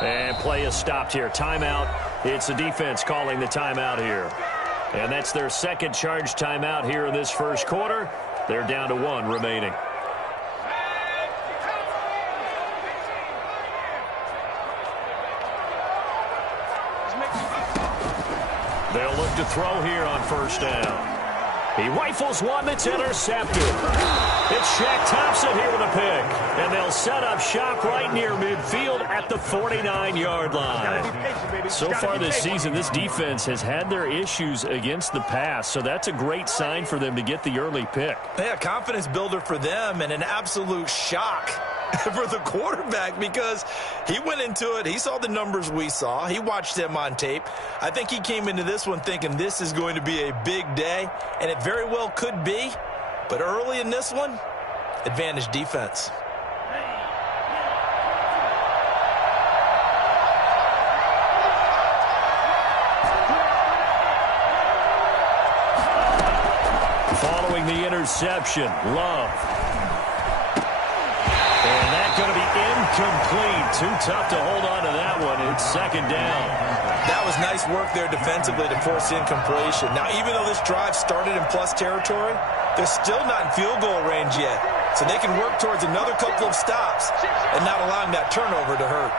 And play is stopped here. Timeout. It's the defense calling the timeout here. And that's their second charge timeout here in this first quarter. They're down to 1 remaining. They'll look to throw here on first down. He rifles one that's intercepted. It's Shaq Thompson here with a pick. And they'll set up shop right near midfield at the 49-yard line. So far this season, this defense has had their issues against the pass. So that's a great sign for them to get the early pick. Yeah, confidence builder for them and an absolute shock for the quarterback because he went into it. He saw the numbers we saw. He watched them on tape. I think he came into this one thinking this is going to be a big day, and it very well could be. But early in this one, advantage defense. Following the interception, Love. And that's going to be incomplete. Too tough to hold on to that one. It's second down. That was nice work there defensively to force incompletion. Now, even though this drive started in plus territory, they're still not in field goal range yet. So they can work towards another couple of stops and not allowing that turnover to hurt.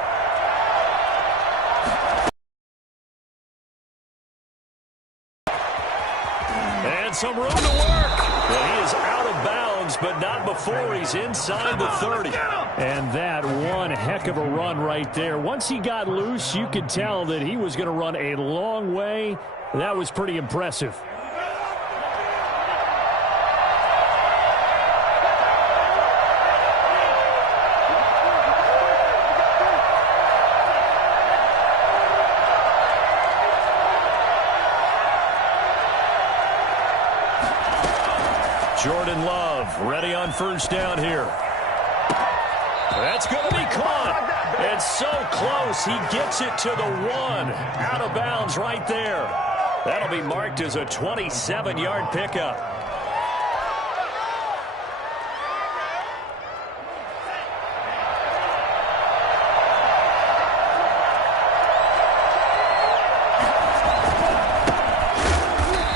And some room to work. Well, he is out of bounds, but not before he's inside the 30. And that one heck of a run right there. Once he got loose, you could tell that he was going to run a long way. That was pretty impressive. Jordan Love ready on first down here. That's going to be caught. It's so close. He gets it to the 1. Out of bounds right there. That'll be marked as a 27-yard pickup.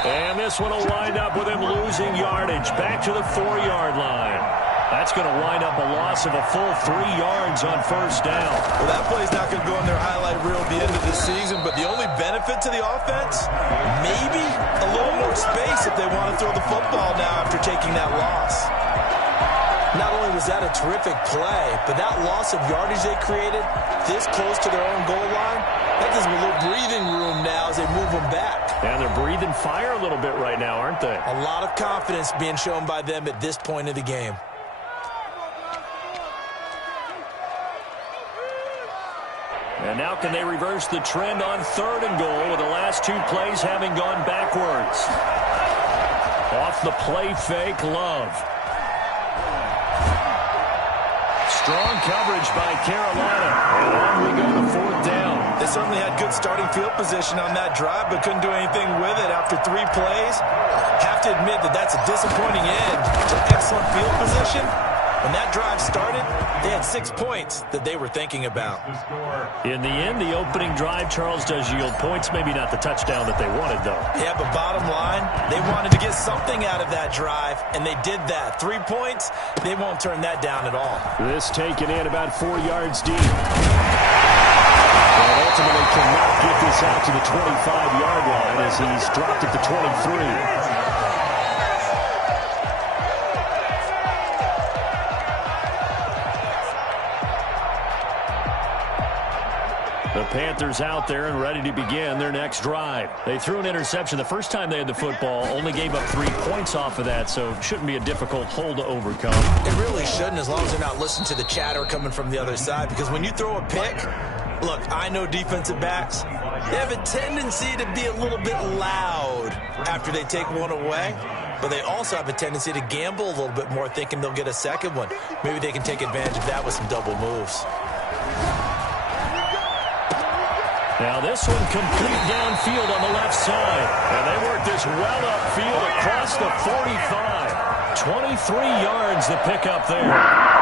And this one will wind up with him losing yardage. Back to the 4-yard line. That's going to wind up a loss of a full 3 yards on first down. Well, that play's not going to go in their highlight reel at the end of the season, but the only benefit to the offense, maybe a little more space if they want to throw the football now after taking that loss. Not only was that a terrific play, but that loss of yardage they created this close to their own goal line, that gives them a little breathing room now as they move them back. And they're breathing fire a little bit right now, aren't they? A lot of confidence being shown by them at this point of the game. And now can they reverse the trend on 3rd and goal with the last 2 plays having gone backwards? Off the play fake, Love. Strong coverage by Carolina. And on we go to 4th down. They certainly had good starting field position on that drive, but couldn't do anything with it after 3 plays. Have to admit that that's a disappointing end to excellent field position. When that drive started, they had 6 points that they were thinking about. In the end, the opening drive, Charles, does yield points. Maybe not the touchdown that they wanted, though. Yeah, but bottom line, they wanted to get something out of that drive, and they did that. 3 points, they won't turn that down at all. This taken in about 4 yards deep. And ultimately cannot get this out to the 25-yard line as he's dropped at the 23. The Panthers out there and ready to begin their next drive. They threw an interception the first time they had the football, only gave up 3 points off of that, so it shouldn't be a difficult hole to overcome. It really shouldn't, as long as they're not listening to the chatter coming from the other side, because when you throw a pick, look, I know defensive backs, they have a tendency to be a little bit loud after they take one away, but they also have a tendency to gamble a little bit more, thinking they'll get a second one. Maybe they can take advantage of that with some double moves. Now this one complete downfield on the left side. And they work this well upfield across the 45. 23 yards the pickup there.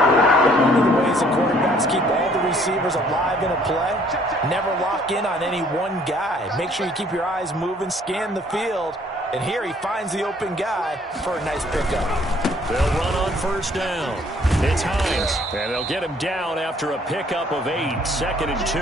One of the ways the quarterbacks keep all the receivers alive in a play, never lock in on any one guy. Make sure you keep your eyes moving, scan the field, and here he finds the open guy for a nice pickup. They'll run on first down. It's Hines, and they'll get him down after a pickup of 8, 2nd and 2.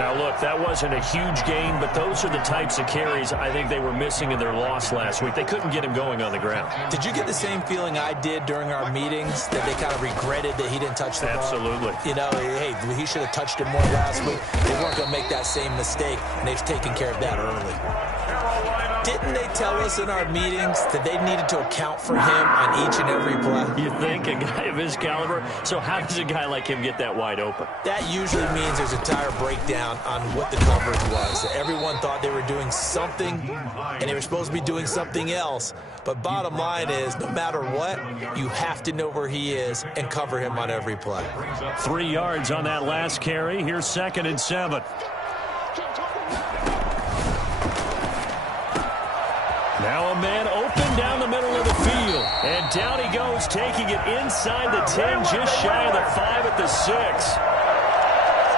Now, look, that wasn't a huge gain, but those are the types of carries I think they were missing in their loss last week. They couldn't get him going on the ground. Did you get the same feeling I did during our meetings, that they kind of regretted that he didn't touch the ball? Absolutely. You know, hey, he should have touched it more last week. They weren't going to make that same mistake, and they've taken care of that early. Didn't they tell us in our meetings that they needed to account for him on each and every play? You think, a guy of his caliber? So how does a guy like him get that wide open? That usually means there's a tire breakdown on what the coverage was. Everyone thought they were doing something, and they were supposed to be doing something else. But bottom line is, no matter what, you have to know where he is and cover him on every play. 3 yards on that last carry. Here's 2nd and 7. Now a man open down the middle of the field. And down he goes, taking it inside the 10, just shy of the 5 at the 6.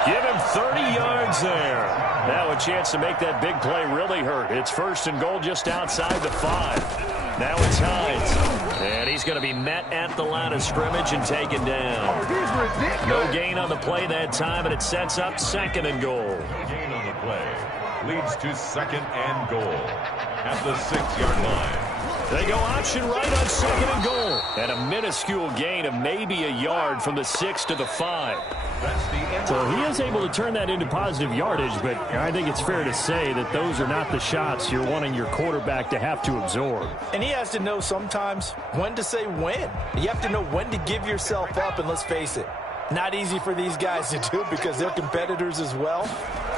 Give him 30 yards there. Now a chance to make that big play really hurt. It's 1st and goal just outside the 5. Now it's Hines. And he's going to be met at the line of scrimmage and taken down. No gain on the play that time, and it sets up 2nd and goal. No gain on the play leads to 2nd and goal at the 6-yard line. They go option right on 2nd and goal. And a minuscule gain of maybe a yard from the 6 to the 5. So he is able to turn that into positive yardage, but I think it's fair to say that those are not the shots you're wanting your quarterback to have to absorb. And he has to know sometimes when to say when. You have to know when to give yourself up, and let's face it, not easy for these guys to do because they're competitors as well.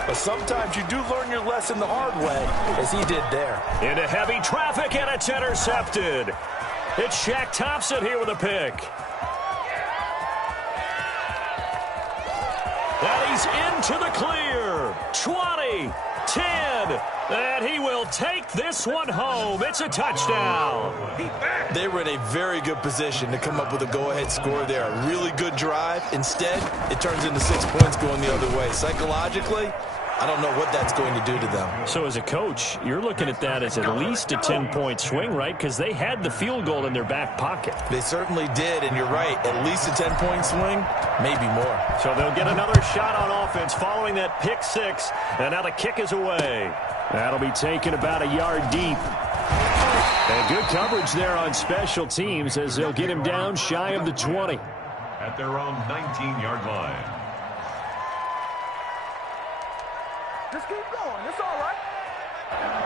But sometimes you do learn your lesson the hard way, as he did there. Into heavy traffic, and it's intercepted. It's Shaq Thompson here with a pick. And he's into the clear. 20, 10, and he will take this one home. It's a touchdown. They were in a very good position to come up with a go-ahead score there. A really good drive. Instead, it turns into 6 points going the other way. Psychologically, I don't know what that's going to do to them. So as a coach, you're looking at that as at least a 10-point swing, right? Because they had the field goal in their back pocket. They certainly did, and you're right. At least a 10-point swing, maybe more. So they'll get another shot on offense following that pick 6, and now the kick is away. That'll be taken about a yard deep. And good coverage there on special teams as they'll get him down shy of the 20. At their own 19-yard line. Just keep going. It's all right.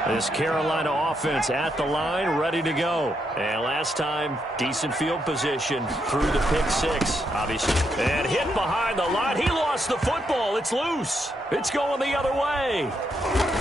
This Carolina offense at the line, ready to go. And last time, decent field position through the pick 6, obviously. And hit behind the line. He lost the football. It's loose. It's going the other way.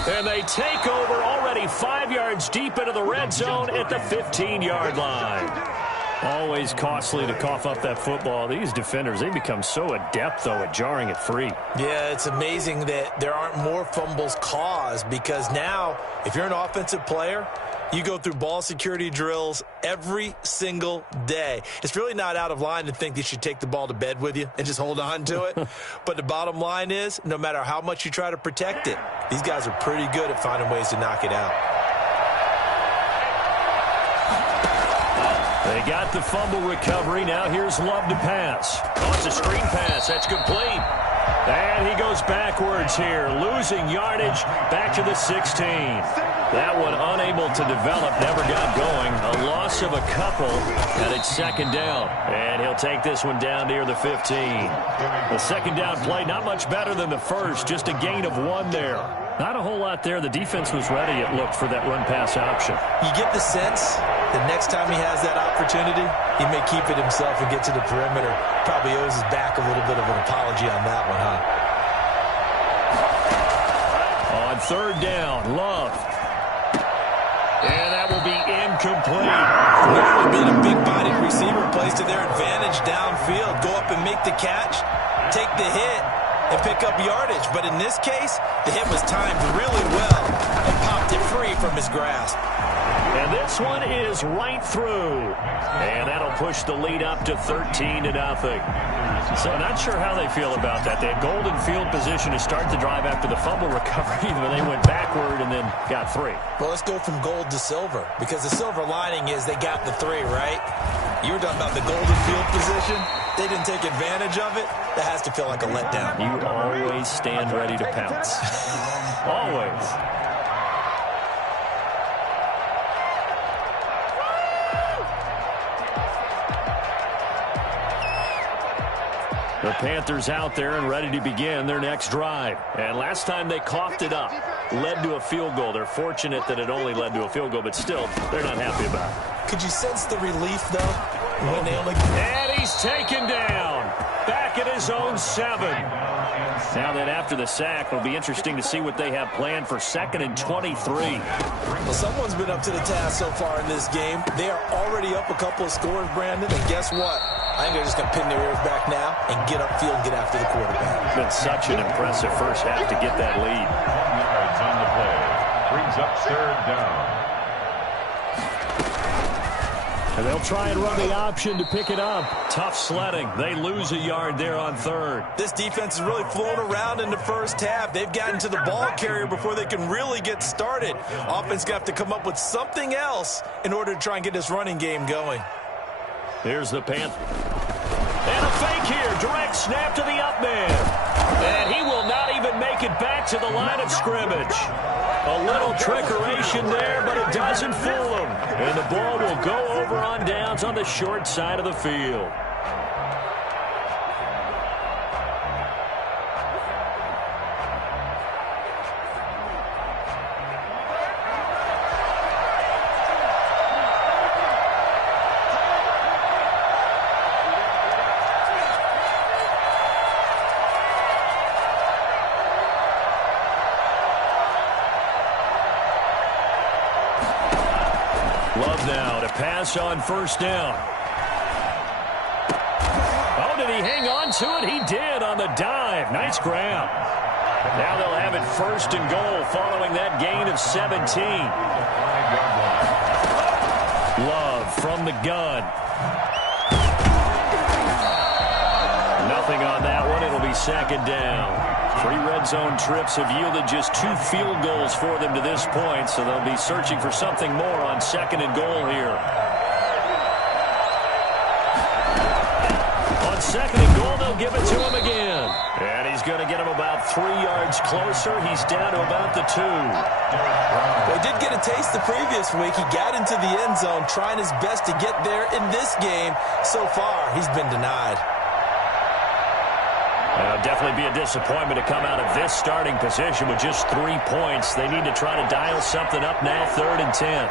And they take over already 5 yards deep into the red zone at the 15-yard line. Always costly to cough up that football. These defenders, they become so adept, though, at jarring it free. Yeah, it's amazing that there aren't more fumbles caused because now, if you're an offensive player, you go through ball security drills every single day. It's really not out of line to think that you should take the ball to bed with you and just hold on to it. But the bottom line is, no matter how much you try to protect it, these guys are pretty good at finding ways to knock it out. They got the fumble recovery. Now here's Love to pass. Oh, it's a screen pass. That's complete. And he goes backwards here, losing yardage back to the 16. That one unable to develop, never got going. A loss of a couple, and it's 2nd down. And he'll take this one down near the 15. The 2nd down play, not much better than the first, just a gain of 1 there. Not a whole lot there. The defense was ready, it looked, for that run-pass option. You get the sense that next time he has that opportunity, he may keep it himself and get to the perimeter. Probably owes his back a little bit of an apology on that one, huh? On 3rd down, Love. And that will be incomplete. Normally being a big-bodied receiver plays to their advantage downfield. Go up and make the catch, take the hit, and pick up yardage. But in this case, the hit was timed really well and popped it free from his grasp. And this one is right through. And that'll push the lead up to 13-0. So not sure how they feel about that. They had golden field position to start the drive after the fumble recovery, but they went backward and then got 3. Well, let's go from gold to silver, because the silver lining is they got the 3, right? You were talking about the golden field position. They didn't take advantage of it. That has to feel like a letdown. You always stand ready to pounce. Always. The Panthers out there and ready to begin their next drive. And last time they coughed it up, led to a field goal. They're fortunate that it only led to a field goal, but still, they're not happy about it. Could you sense the relief, though, when they only... And he's taken down. Back at his own 7. Now that after the sack, it'll be interesting to see what they have planned for 2nd and 23. Well, someone's been up to the task so far in this game. They are already up a couple of scores, Brandon, and guess what? I think they're just going to pin their ears back now and get upfield and get after the quarterback. It's been such an impressive first half to get that lead. 12 yards on the play. Brings up 3rd down. And they'll try and run the option to pick it up. Tough sledding. They lose a yard there on 3rd. This defense is really flown around in the first half. They've gotten to the ball carrier before they can really get started. Offense got to come up with something else in order to try and get this running game going. Here's the Panther. And a fake here. Direct snap to the up man. And he will not even make it back to the line of scrimmage. A little trickeration there, but it doesn't fool him. And the ball will go over on downs on the short side of the field. Love now to pass on 1st down. Oh, did he hang on to it? He did on the dive. Nice grab. Now they'll have it 1st and goal following that gain of 17. Love from the gun. Nothing on that one. It'll be 2nd down. 3 red zone trips have yielded just 2 field goals for them to this point, so they'll be searching for something more on 2nd and goal here. On 2nd and goal, they'll give it to him again. And he's going to get him about 3 yards closer. He's down to about the 2. Well, he did get a taste the previous week. He got into the end zone trying his best to get there in this game. So far, he's been denied. Definitely be a disappointment to come out of this starting position with just 3 points. They need to try to dial something up now, 3rd and 10.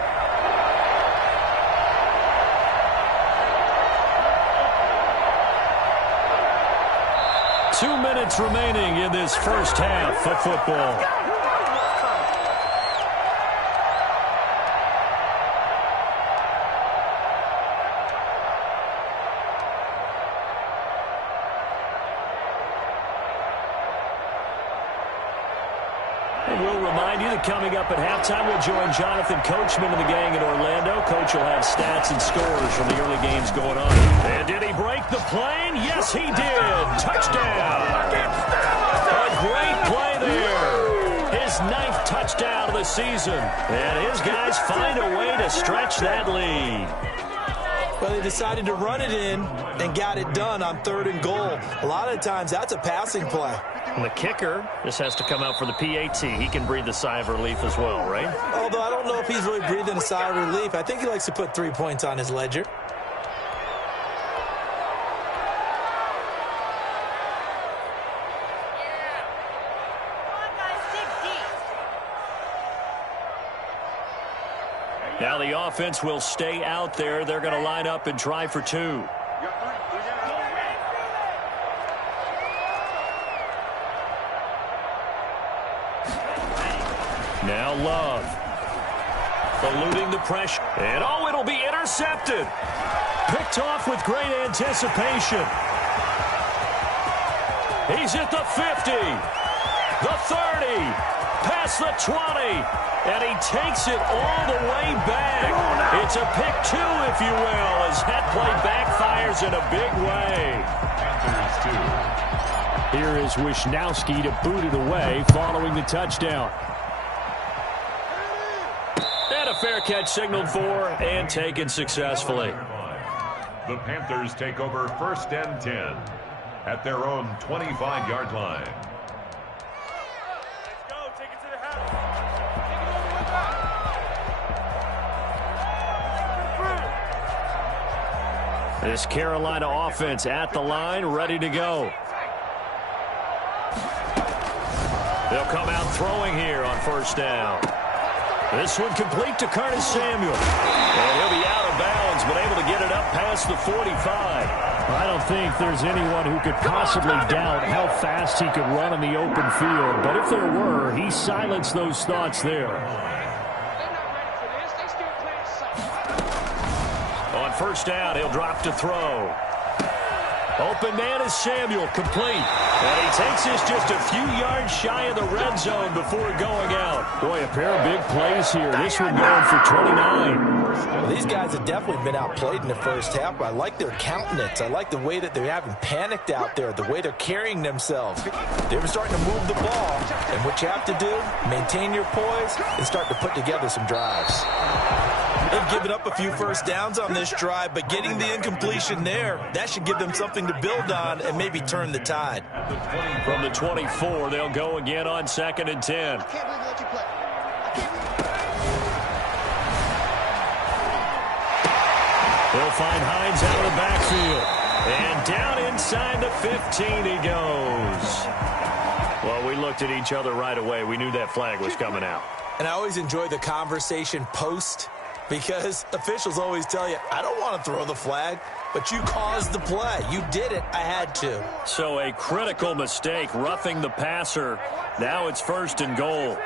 Two minutes remaining in this first half of football. We'll remind you that coming up at halftime, we'll join Jonathan Coachman and the gang in Orlando. Coach will have stats and scores from the early games going on. And did he break the plane? Yes, he did. Touchdown. A great play there. His 9th touchdown of the season. And his guys find a way to stretch that lead. Well, they decided to run it in and got it done on 3rd and goal. A lot of times, that's a passing play. And the kicker just has to come out for the PAT. He can breathe a sigh of relief as well, right? Although I don't know if he's really breathing a sigh of relief. I think he likes to put 3 points on his ledger. Now the offense will stay out there. They're going to line up and try for 2. Now Love. Eluding the pressure. And oh, it'll be intercepted. Picked off with great anticipation. He's at the 50. The 30. past the 20. And he takes it all the way back. It's a pick two, if you will, as that play backfires in a big way. Here is Wisnowski to boot it away following the touchdown. And a fair catch signaled for and taken successfully. The Panthers take over 1st and 10 at their own 25-yard line. Let's go. Take it to the house. Take it all the way back. This Carolina offense at the line, ready to go. They'll come out throwing here on 1st down. This one complete to Curtis Samuel. And he'll be out of bounds, but able to get it up past the 45. I don't think there's anyone who could possibly doubt how fast he could run in the open field. But if there were, he silenced those thoughts there. On 1st down, he'll drop to throw. Open man is Samuel, complete. And he takes this just a few yards shy of the red zone before going out. Boy, a pair of big plays here. This one going for 29. Well, these guys have definitely been outplayed in the first half, but I like their countenance. I like the way that they haven't panicked out there, the way they're carrying themselves. They're starting to move the ball, and what you have to do, maintain your poise and start to put together some drives. They've given up a few first downs on this drive, but getting the incompletion there, that should give them something to build on and maybe turn the tide. From the 24, they'll go again on 2nd and 10. They'll find Hines out of the backfield. And down inside the 15 he goes. Well, we looked at each other right away. We knew that flag was coming out. And I always enjoy the conversation post, because officials always tell you, I don't want to throw the flag, but you caused the play. You did it. I had to. So a critical mistake, roughing the passer. Now it's 1st and goal.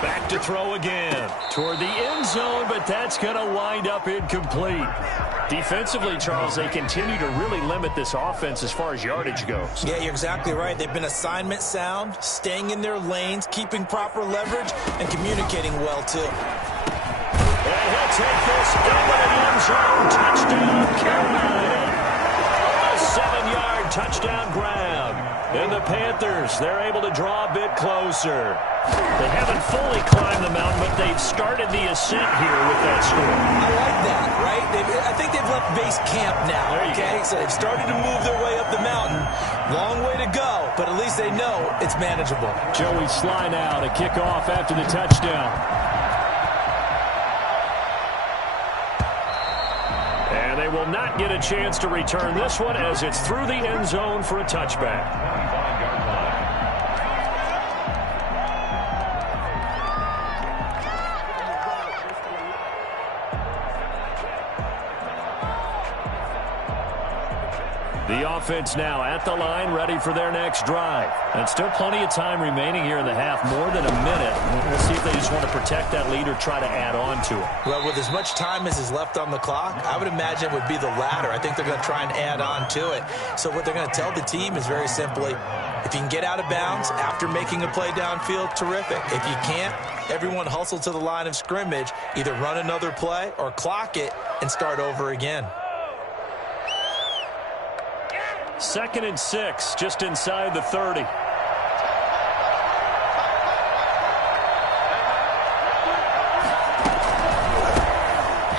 Back to throw again. Toward the end zone, but that's going to wind up incomplete. Defensively, Charles, they continue to really limit this offense as far as yardage goes. Yeah, you're exactly right. They've been assignment sound, staying in their lanes, keeping proper leverage, and communicating well, too. And he'll take this into the end zone. Touchdown, Carolina. A 7-yard touchdown grab. And the Panthers, they're able to draw a bit closer. They haven't fully climbed the mountain, but they've started the ascent here with that score. I like that, right? I think they've left base camp now, okay? So they've started to move their way up the mountain. Long way to go, but at least they know it's manageable. Joey Sly now to kick off after the touchdown. And they will not get a chance to return this one as it's through the end zone for a touchback. The offense now at the line, ready for their next drive. And still plenty of time remaining here in the half, more than a minute. We'll see if they just want to protect that lead or try to add on to it. Well, with as much time as is left on the clock, I would imagine it would be the latter. I think they're going to try and add on to it. So what they're going to tell the team is very simply, if you can get out of bounds after making a play downfield, terrific. If you can't, everyone hustle to the line of scrimmage, either run another play or clock it and start over again. 2nd and 6, just inside the 30.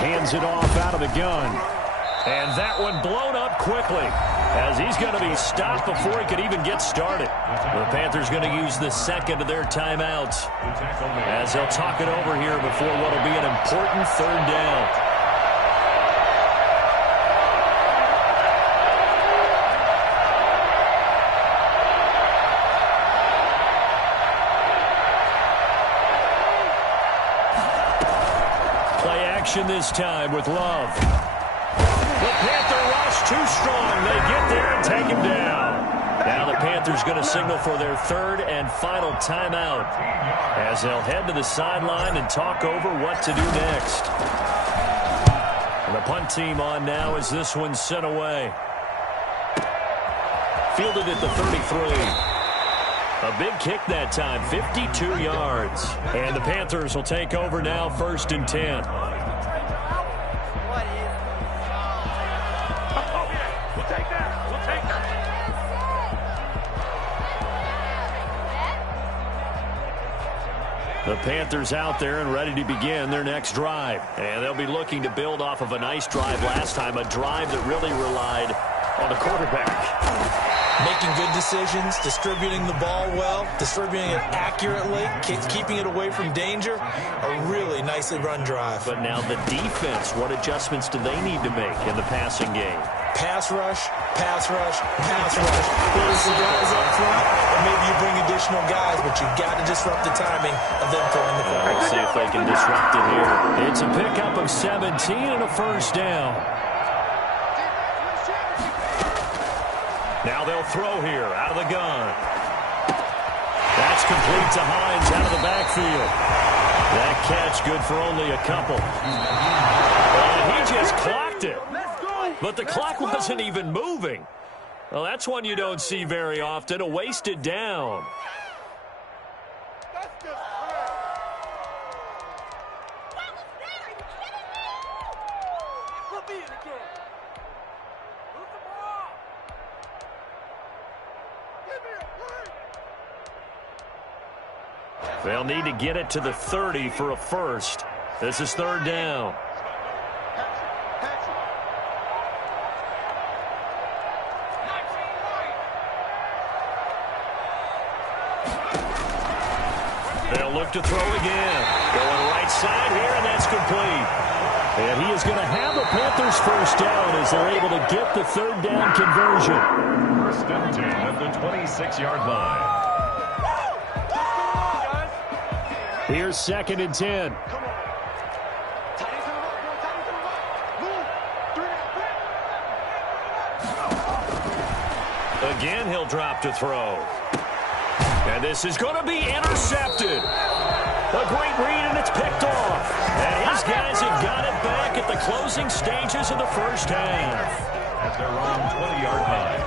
Hands it off out of the gun. And that one blown up quickly as he's going to be stopped before he could even get started. The Panthers going to use the second of their timeouts as they'll talk it over here before what will be an important 3rd down. This time with Love. The Panther rush too strong. They get there and take him down. Now the Panthers going to signal for their 3rd and final timeout as they'll head to the sideline and talk over what to do next. And the punt team on now as this one's sent away. Fielded at the 33. A big kick that time, 52 yards. And the Panthers will take over now, 1st and 10. The Panthers out there and ready to begin their next drive. And they'll be looking to build off of a nice drive last time, a drive that really relied on the quarterback. Making good decisions, distributing the ball well, distributing it accurately, keeping it away from danger. A really nicely run drive. But now the defense, what adjustments do they need to make in the passing game? Pass rush, pass rush, pass rush. There's the guys up front, or maybe you bring additional guys, but you've got to disrupt the timing of them throwing the football. Let's see if they can disrupt it here. It's a pickup of 17 and a 1st down. Now they'll throw here out of the gun. That's complete to Hines out of the backfield. That catch good for only a couple. And he just clocked it. But the clock wasn't even moving. Well, that's one you don't see very often, a wasted down. They'll need to get it to the 30 for a first. This is 3rd down. They'll look to throw again. Going right side here, and that's complete. And he is going to have the Panthers 1st down as they're able to get the 3rd down conversion. 1st and 10 at the 26-yard line. Here's 2nd and 10. Again, he'll drop to throw. And this is going to be intercepted. A great read, and it's picked off. And his guys have got it back at the closing stages of the 1st half. At their own 20-yard line.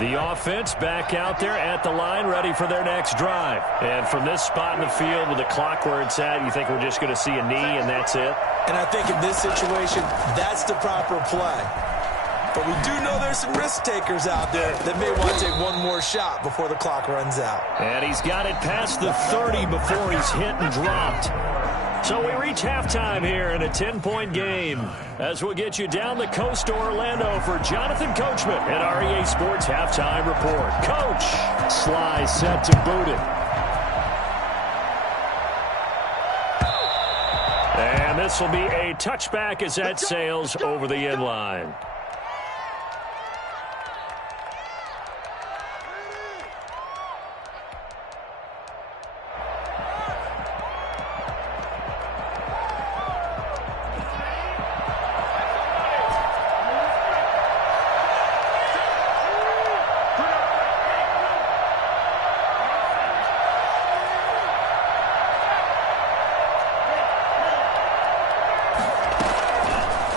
The offense back out there at the line, ready for their next drive. And from this spot in the field with the clock where it's at, you think we're just going to see a knee and that's it? And I think in this situation, that's the proper play. But we do know there's some risk takers out there that may want to take one more shot before the clock runs out. And he's got it past the 30 before he's hit and dropped. So we reach halftime here in a 10-point game as we'll get you down the coast to Orlando for Jonathan Coachman at REA Sports Halftime Report. Coach. Sly set to boot it. And this will be a touchback as that sails over the end line.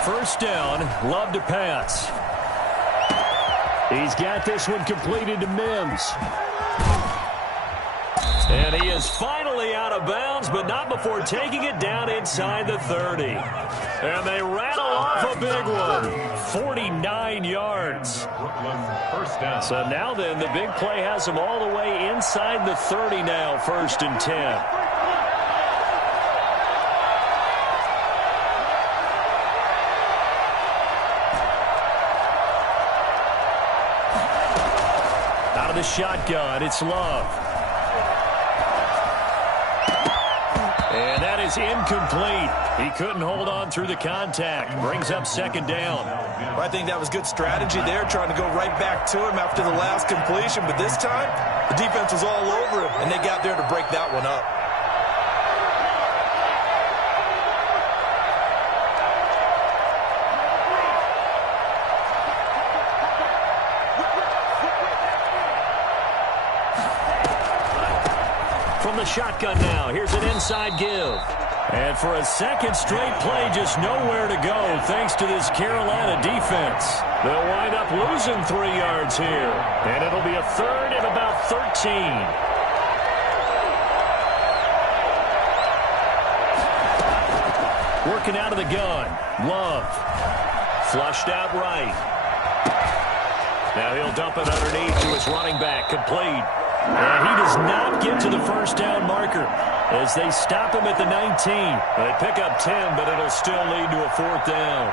First down, Love to pass. He's got this one completed to Mims. And he is finally out of bounds, but not before taking it down inside the 30. And they rattle off a big one, 49 yards. Brooklyn, 1st down. So now then, the big play has them all the way inside the 30 now, 1st and 10. The shotgun, it's Love. And that is incomplete. He couldn't hold on through the contact. Brings up 2nd down. Well, I think that was good strategy there, trying to go right back to him after the last completion. But this time, the defense was all over him, and they got there to break that one up. From the shotgun now, here's an inside give. And for a second straight play, just nowhere to go thanks to this Carolina defense. They'll wind up losing 3 yards here. And it'll be a third and about 13. Working out of the gun. Love. Flushed out right. Now he'll dump it underneath to his running back. Complete. And he does not get to the first down marker as they stop him at the 19. They pick up 10, but it'll still lead to a 4th down.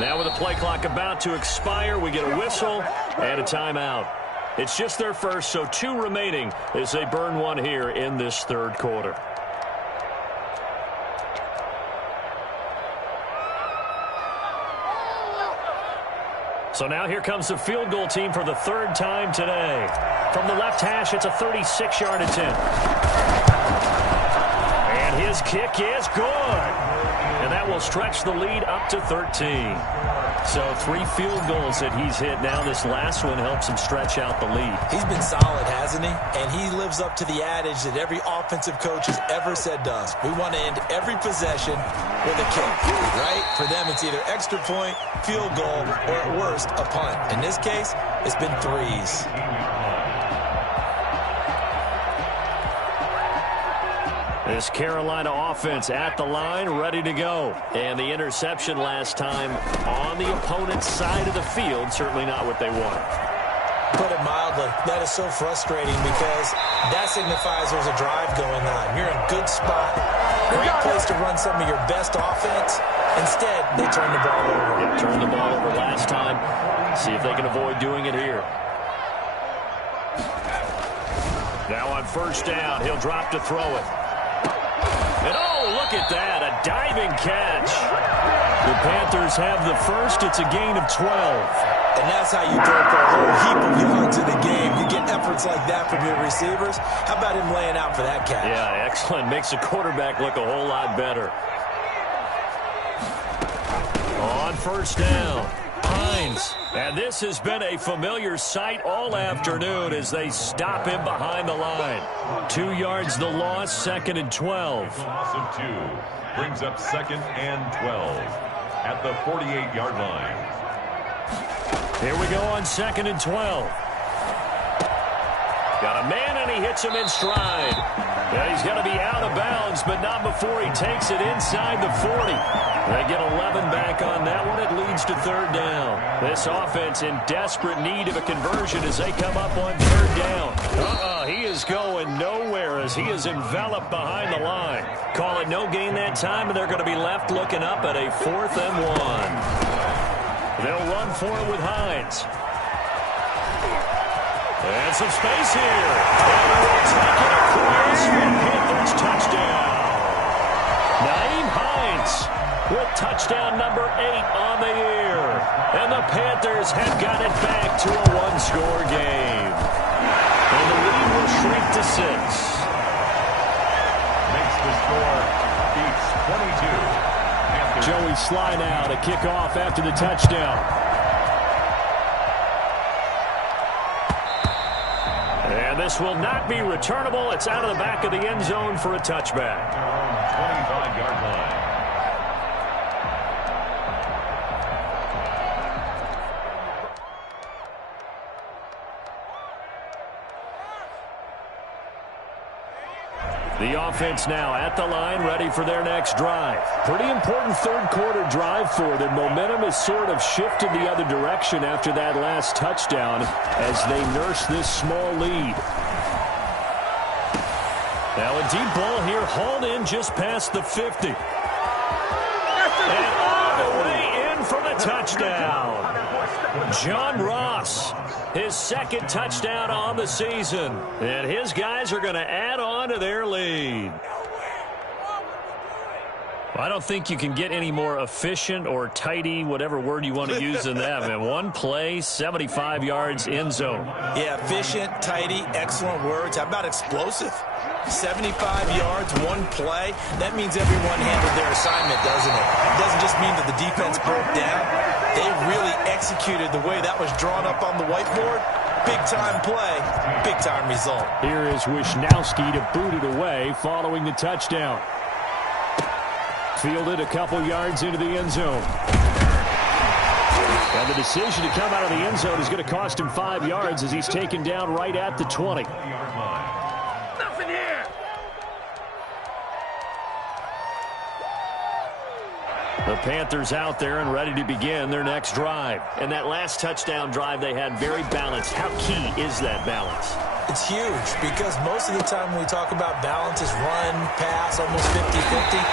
Now with the play clock about to expire, we get a whistle and a timeout. It's just their first, so 2 remaining as they burn 1 here in this 3rd quarter. So now here comes the field goal team for the 3rd time today. From the left hash, it's a 36-yard attempt. And his kick is good. And that will stretch the lead up to 13. So 3 field goals that he's hit now. This last one helps him stretch out the lead. He's been solid, hasn't he? And he lives up to the adage that every offensive coach has ever said to us. We want to end every possession with a kick, right? For them, it's either extra point, field goal, or at worst, a punt. In this case, it's been 3s. This Carolina offense at the line, ready to go. And the interception last time on the opponent's side of the field, certainly not what they wanted. Put it mildly, that is so frustrating because that signifies there's a drive going on. You're in a good spot, great place to run some of your best offense. Instead, they turn the ball over. Yeah, turned the ball over last time. See if they can avoid doing it here. Now on 1st down, he'll drop to throw it. And oh, look at that, a diving catch. The Panthers have the first. It's a gain of 12. And that's how you throw for a whole heap of yards in a game. You get efforts like that from your receivers. How about him laying out for that catch? Yeah, excellent. Makes the quarterback look a whole lot better. On 1st down, Hines. And this has been a familiar sight all afternoon as they stop him behind the line. 2 yards the loss, 2nd and 12. Loss of 2 brings up 2nd and 12 at the 48-yard line. Here we go on 2nd and 12. Got a man, and he hits him in stride. Yeah, he's going to be out of bounds, but not before he takes it inside the 40. They get 11 back on that one. It leads to 3rd down. This offense in desperate need of a conversion as they come up on 3rd down. He is going nowhere as he is enveloped behind the line. Call it no gain that time, and they're going to be left looking up at a 4th and 1. They'll run for it with Hines. And some space here. And we'll take it across for Panthers touchdown. Nyheim Hines with touchdown number 8 on the year. And the Panthers have got it back to a 1-score game. And the lead will shrink to 6. Makes the score Beats 22. Joey Sly now to kick off after the touchdown. And this will not be returnable. It's out of the back of the end zone for a touchback. 25-yard line. The offense now at the line, ready for their next drive. Pretty important 3rd quarter drive for them. Momentum has sort of shifted the other direction after that last touchdown as they nurse this small lead. Now a deep ball here, hauled in just past the 50. And all the way in for the touchdown. John Ross, his 2nd touchdown on the season. And his guys are going to add on to their lead. I don't think you can get any more efficient or tidy, whatever word you want to use in that. Man, 1 play, 75 yards, end zone. Yeah, efficient, tidy, excellent words. How about explosive? 75 yards, one play. That means everyone handled their assignment, doesn't it? It doesn't just mean that the defense broke down. They really executed the way that was drawn up on the whiteboard. Big-time play, big-time result. Here is Wisnowski to boot it away following the touchdown. Fielded a couple yards into the end zone. And the decision to come out of the end zone is going to cost him 5 yards as he's taken down right at the 20. Nothing here. The Panthers out there and ready to begin their next drive. And that last touchdown drive they had very balanced. How key is that balance? It's huge because most of the time when we talk about balance is run, pass, almost 50-50.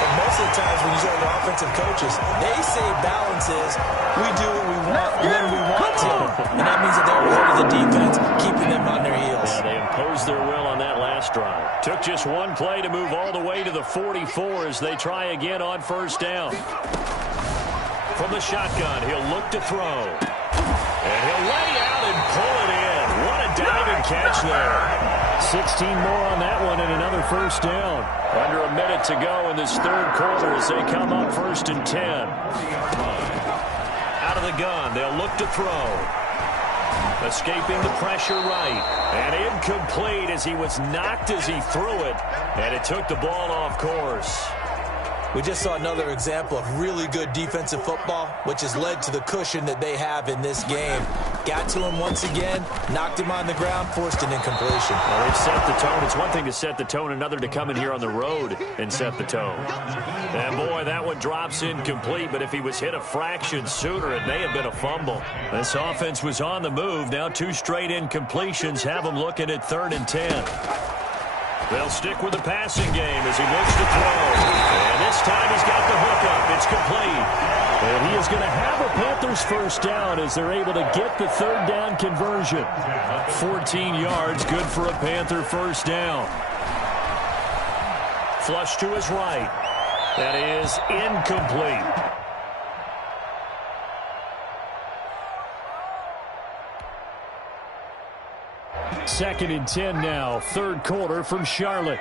But most of the times when you talk to offensive coaches, they say balance is we do what we want when we want to. And that means that they're ahead of the defense, keeping them on their heels. Yeah, they imposed their will on that last drive. Took just one play to move all the way to the 44 as they try again on first down. From the shotgun, he'll look to throw. And he'll lay out and pull it in. What a diving catch there. 16 more on that one and another first down. Under a minute to go in this third quarter as they come up 1st and 10. Out of the gun, they'll look to throw. Escaping the pressure right. And incomplete as he was knocked as he threw it. And it took the ball off course. We just saw another example of really good defensive football, which has led to the cushion that they have in this game. Got to him once again, knocked him on the ground, forced an incompletion. Well, they've set the tone. It's one thing to set the tone, another to come in here on the road and set the tone. And, boy, that one drops incomplete, but if he was hit a fraction sooner, it may have been a fumble. This offense was on the move. Now 2 straight incompletions have them looking at 3rd and 10. They'll stick with the passing game as he looks to throw. And this time he's got the hookup. It's complete. And he is going to have a Panthers first down as they're able to get the 3rd down conversion. 14 yards, good for a Panther first down. Flush to his right. That is incomplete. Second and 10 now, third quarter from Charlotte.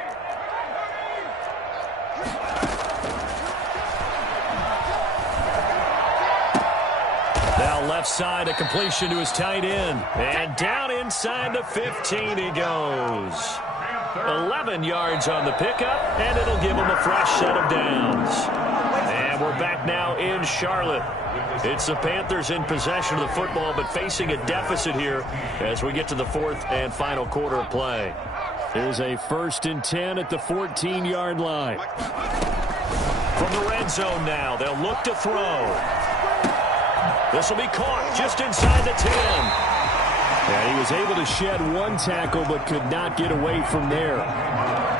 Now left side, a completion to his tight end. And down inside the 15 he goes. 11 yards on the pickup, and it'll give him a fresh set of downs. And we're back now in Charlotte. It's the Panthers in possession of the football, but facing a deficit here as we get to the 4th and final quarter of play. Here's a 1st and 10 at the 14-yard line. From the red zone now, they'll look to throw. This will be caught just inside the 10. And he was able to shed one tackle but could not get away from there.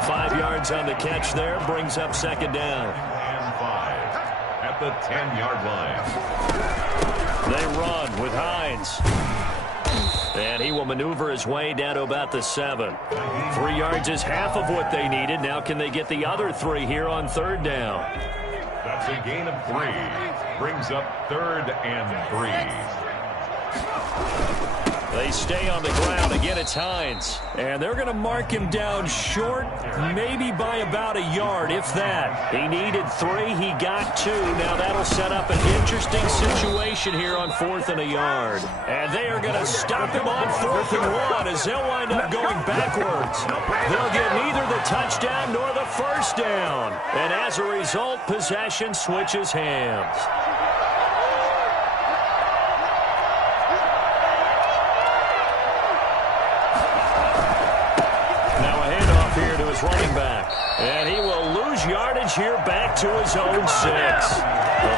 5 yards on the catch there, brings up 2nd down. And 5 at the 10-yard line. They run with Hines. And he will maneuver his way down to about the 7. 3 yards is half of what they needed. Now can they get the other 3 here on 3rd down? That's a gain of 3. Brings up 3rd and 3. They stay on the ground. Again, it's Hines. And they're going to mark him down short, maybe by about a yard, if that. He needed 3. He got 2. Now that'll set up an interesting situation here on 4th and a yard. And they are going to stop him on 4th and 1 as they'll wind up going backwards. They'll get neither the touchdown nor the first down. And as a result, possession switches hands. Running back. And he will lose yardage here back to his own 6.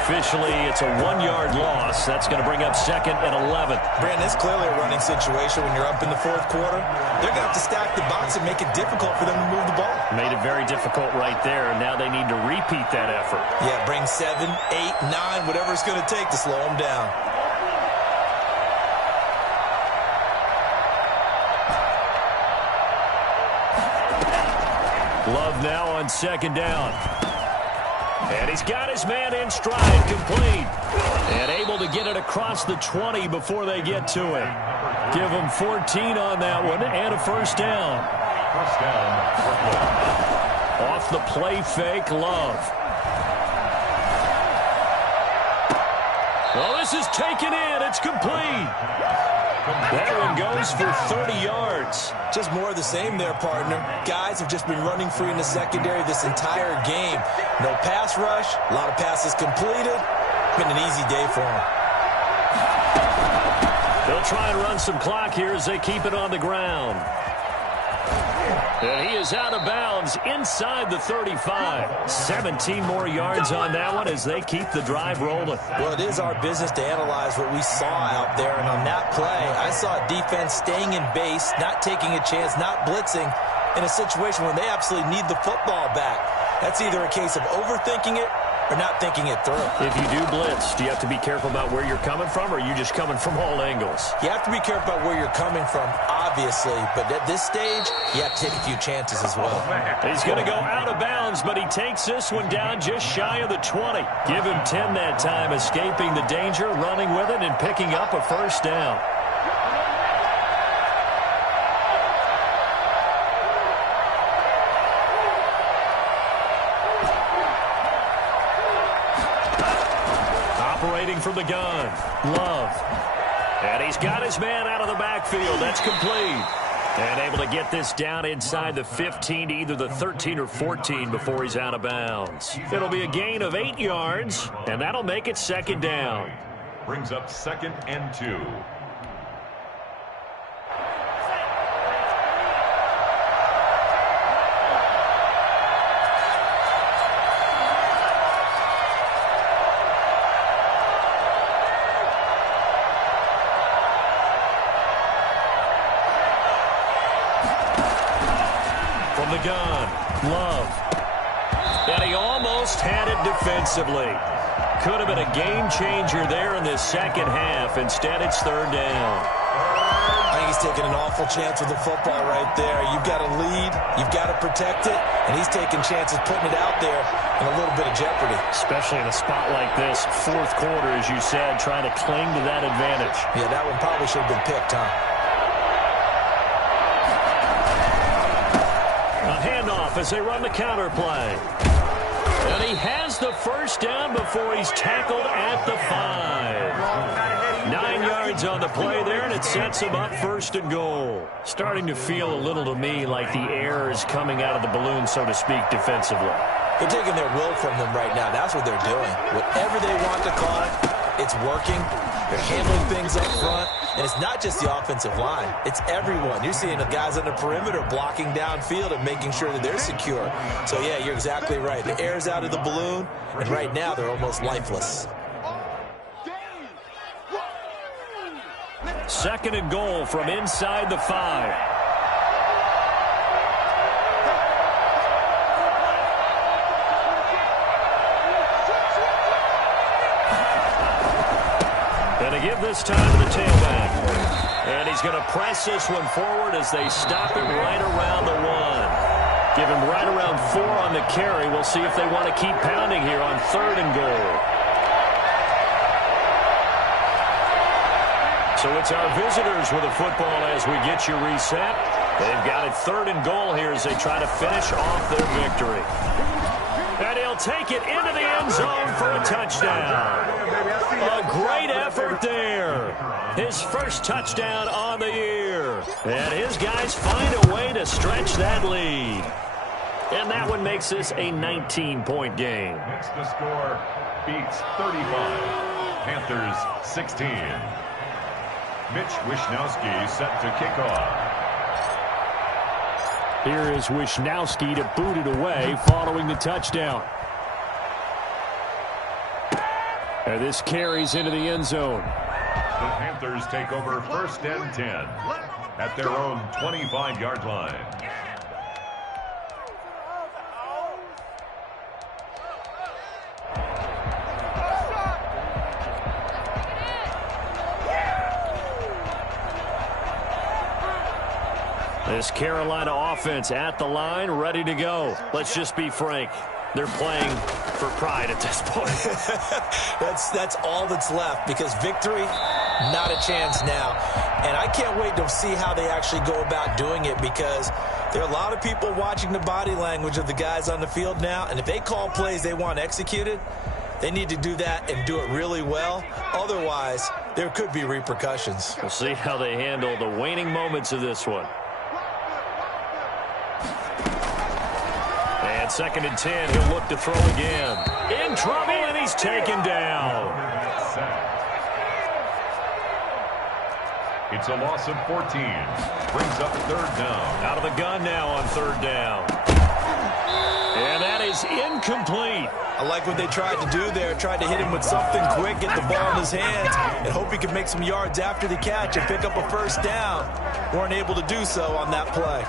Officially, it's a 1-yard loss. That's going to bring up 2nd and 11. Brandon, it's clearly a running situation when you're up in the 4th quarter. They're going to have to stack the box and make it difficult for them to move the ball. Made it very difficult right there, and now they need to repeat that effort. Yeah, bring 7, 8, 9, whatever it's going to take to slow them down. Love now on 2nd down. And he's got his man in stride, complete. And able to get it across the 20 before they get to it. Give him 14 on that one and a first down. First down, Brooklyn. Off the play fake, Love. Well, this is taken in. It's complete. That one goes for 30 yards. Just more of the same there, partner. Guys have just been running free in the secondary this entire game. No pass rush, a lot of passes completed. Been an easy day for them. They'll try and run some clock here as they keep it on the ground. And he is out of bounds inside the 35. 17 more yards on that one as they keep the drive rolling. Well, it is our business to analyze what we saw out there. And on that play, I saw defense staying in base, not taking a chance, not blitzing in a situation when they absolutely need the football back. That's either a case of overthinking it or not thinking it through. If you do blitz, do you have to be careful about where you're coming from, or are you just coming from all angles? You have to be careful about where you're coming from, obviously, but at this stage, you have to take a few chances as well. He's going to go out of bounds, but he takes this one down just shy of the 20. Give him 10 that time, escaping the danger, running with it, and picking up a first down. Operating from the gun, Love. And he's got his man out of the backfield. That's complete. And able to get this down inside the 15 to either the 13 or 14 before he's out of bounds. It'll be a gain of 8 yards, and that'll make it second down. Brings up 2nd and 2. The gun, Love. And he almost had it defensively. Could have been a game changer there in this second half. Instead, it's third down. I think he's taking an awful chance with the football right there. You've got to lead, you've got to protect it, and he's taking chances putting it out there in a little bit of jeopardy. Especially in a spot like this, fourth quarter, as you said, trying to cling to that advantage. Yeah, that one probably should have been picked, huh? Handoff as they run the counter play. And he has the first down before he's tackled at the 5. 9 yards on the play there, and it sets him up first and goal. Starting to feel a little to me like the air is coming out of the balloon, so to speak, defensively. They're taking their will from them right now. That's what they're doing. Whatever they want to call it, it's working. They're handling things up front. And it's not just the offensive line. It's everyone. You're seeing the guys on the perimeter blocking downfield and making sure that they're secure. So, yeah, you're exactly right. The air's out of the balloon, and right now they're almost lifeless. Second and goal from inside the 5. And to give this time to the tailback. And he's going to press this one forward as they stop him right around the 1. Give him right around 4 on the carry. We'll see if they want to keep pounding here on third and goal. So it's our visitors with the football as we get you reset. They've got it third and goal here as they try to finish off their victory. And he'll take it into the end zone for a touchdown. A great effort there. His first touchdown on the year. And his guys find a way to stretch that lead. And that one makes this a 19-point game. Makes the score beats 35. Panthers 16. Mitch Wishnowsky set to kick off. Here is Wishnowsky to boot it away following the touchdown. And this carries into the end zone. The Panthers take over first and 10 at their own 25-yard line. This Carolina offense at the line, ready to go. Let's just be frank. They're playing for pride at this point. That's all that's left, because victory, not a chance now. And I can't wait to see how they actually go about doing it, because There are a lot of people watching the body language of the guys on the field now, and if they call plays they want executed, they need to do that and do it really well. Otherwise, there could be repercussions. We'll see how they handle the waning moments of this one. And 2nd and 10, he'll look to throw again. In trouble, and he's taken down. It's a loss of 14. Brings up 3rd down. Out of the gun now on 3rd down. And that is incomplete. I like what they tried to do there. Tried to hit him with something quick, get the ball in his hands, and hope he could make some yards after the catch and pick up a 1st down. Weren't able to do so on that play.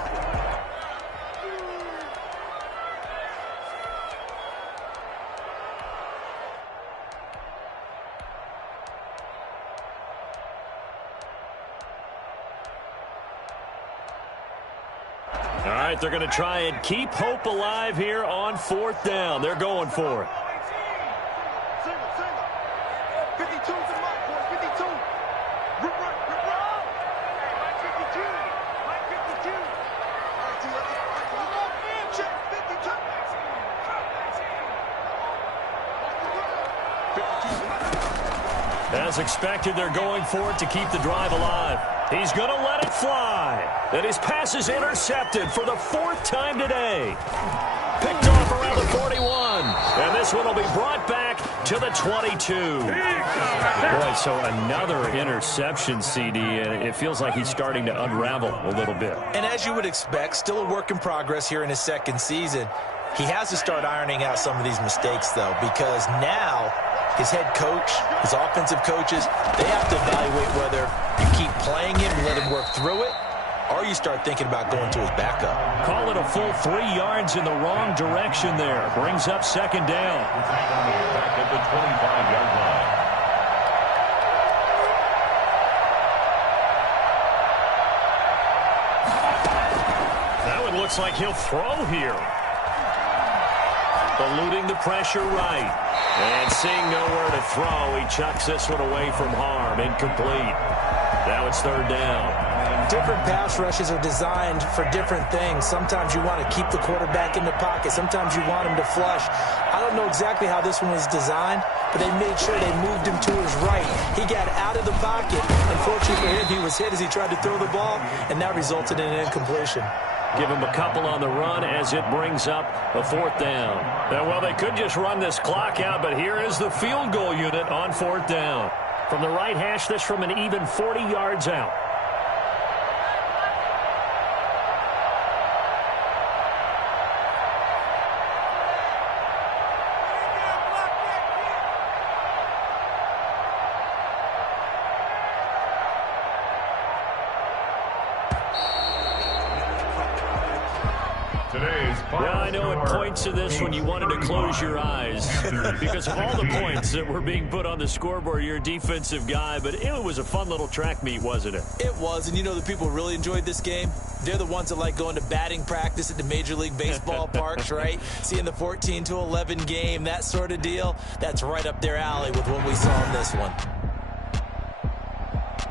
All right, they're going to try and keep hope alive here on 4th down. They're going for it. As expected, they're going for it to keep the drive alive. He's going to let it fly. And his pass is intercepted for the 4th time today. Picked off around the 41. And this one will be brought back to the 22. Boy, so another interception, CD, and it feels like he's starting to unravel a little bit. And as you would expect, still a work in progress here in his 2nd season. He has to start ironing out some of these mistakes, though, because now his head coach, his offensive coaches, they have to evaluate whether you keep playing him and let him work through it, or you start thinking about going to his backup. Call it a full 3 yards in the wrong direction there. Brings up 2nd down. Back at the 25-yard line. Now it looks like he'll throw here. Eluding the pressure right. And seeing nowhere to throw, he chucks this one away from harm. Incomplete. Now it's 3rd down. Different pass rushes are designed for different things. Sometimes you want to keep the quarterback in the pocket. Sometimes you want him to flush. I don't know exactly how this one was designed, but they made sure they moved him to his right. He got out of the pocket. Unfortunately for him, he was hit as he tried to throw the ball, and that resulted in an incompletion. Give him a couple on the run as it brings up a 4th down. And, well, they could just run this clock out, but here is the field goal unit on 4th down. From the right hash, this from an even 40 yards out. Well, I know it points to this when you wanted to close your eyes because of all the points that were being put on the scoreboard. You're a defensive guy, but it was a fun little track meet, wasn't it? It was, and you know the people who really enjoyed this game? They're the ones that like going to batting practice at the Major League Baseball parks, right? Seeing the 14-11 game, that sort of deal. That's right up their alley with what we saw in this one.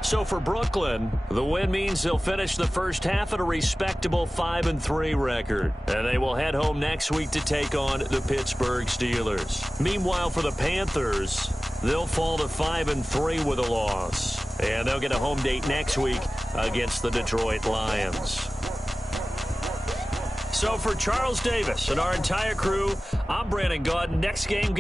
So for Brooklyn, the win means they'll finish the first half at a respectable 5-3 record. And they will head home next week to take on the Pittsburgh Steelers. Meanwhile, for the Panthers, they'll fall to 5-3 with a loss. And they'll get a home date next week against the Detroit Lions. So for Charles Davis and our entire crew, I'm Brandon Gaudin. Next game, guest